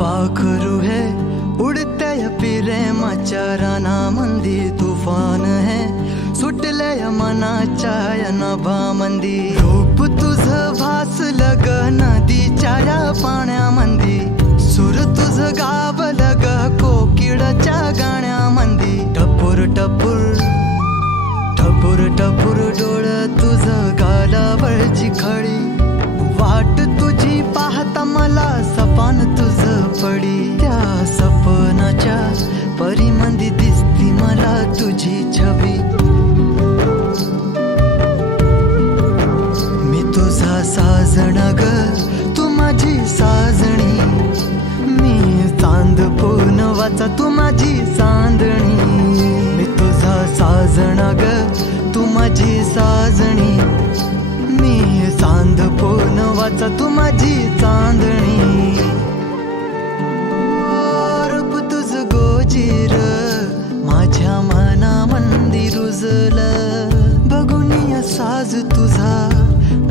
पाखरू है उडते प्रेमाच्या रानामंदी, तुफान है सुटले मनाच्या नभामंदी. रूप तुझं भासलं ग नदीच्या या पाण्यामंदी, सूर तुझं गावलं ग कोकिळाच्या गाण्यामंदी. टपूर टपूर टपूर टपूर डोळं तुझं गालावरची खडी, वाट तुझी पाहता मला सपान तुझं पडी. त्या सपनाच्या परीमंदी दिसती मला तुझी छबी. मी तुझा साजण ग तू माझी साजणी, मी चांद पूनवाचा तू माझी चांदणी. मी तुझा साजण ग तू माझी साजणी, मी चांद पूनवाचा तू माझी चांदणी. रूप तुझ गोजीर माझ्या मनामंदी रुजलं, बघून साज तुझा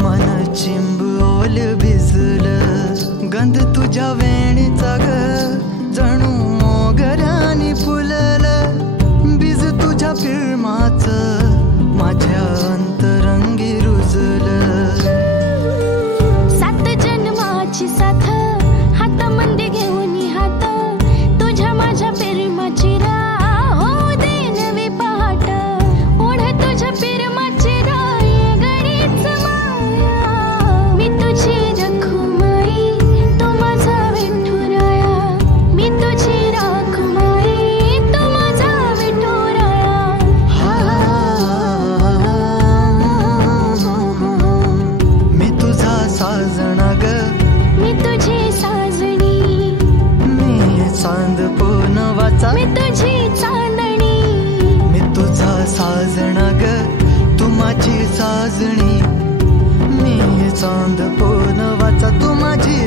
मन चिंबोल भिजलं. गंध तुझ्या वेणीचा ग जणू मोगऱ्यानी फुललं, बीज तुझ्या प्रेमाचं माझ्या अंतरंगी रुजलं. सात जन्माची साथ हातामध्ये घेऊन हात, तुझ्या माझ्या प्रेमाची राह हो दे नवी पहाट. ओढ तुझ्या प्रेमाची राह ये गडीच माया, मी तुझी रखुमाई तू माझा विठुराया. मी तुझी रखुमाई तू माझा विठुराया. मी तुझा साजण ग मी तुझी साजणी, मी चांद पूनवाचा मी तुझी चांदणी. मी तुझा साजण ग तू माझी साजणी, मी चांद पूनवाचा तू माझी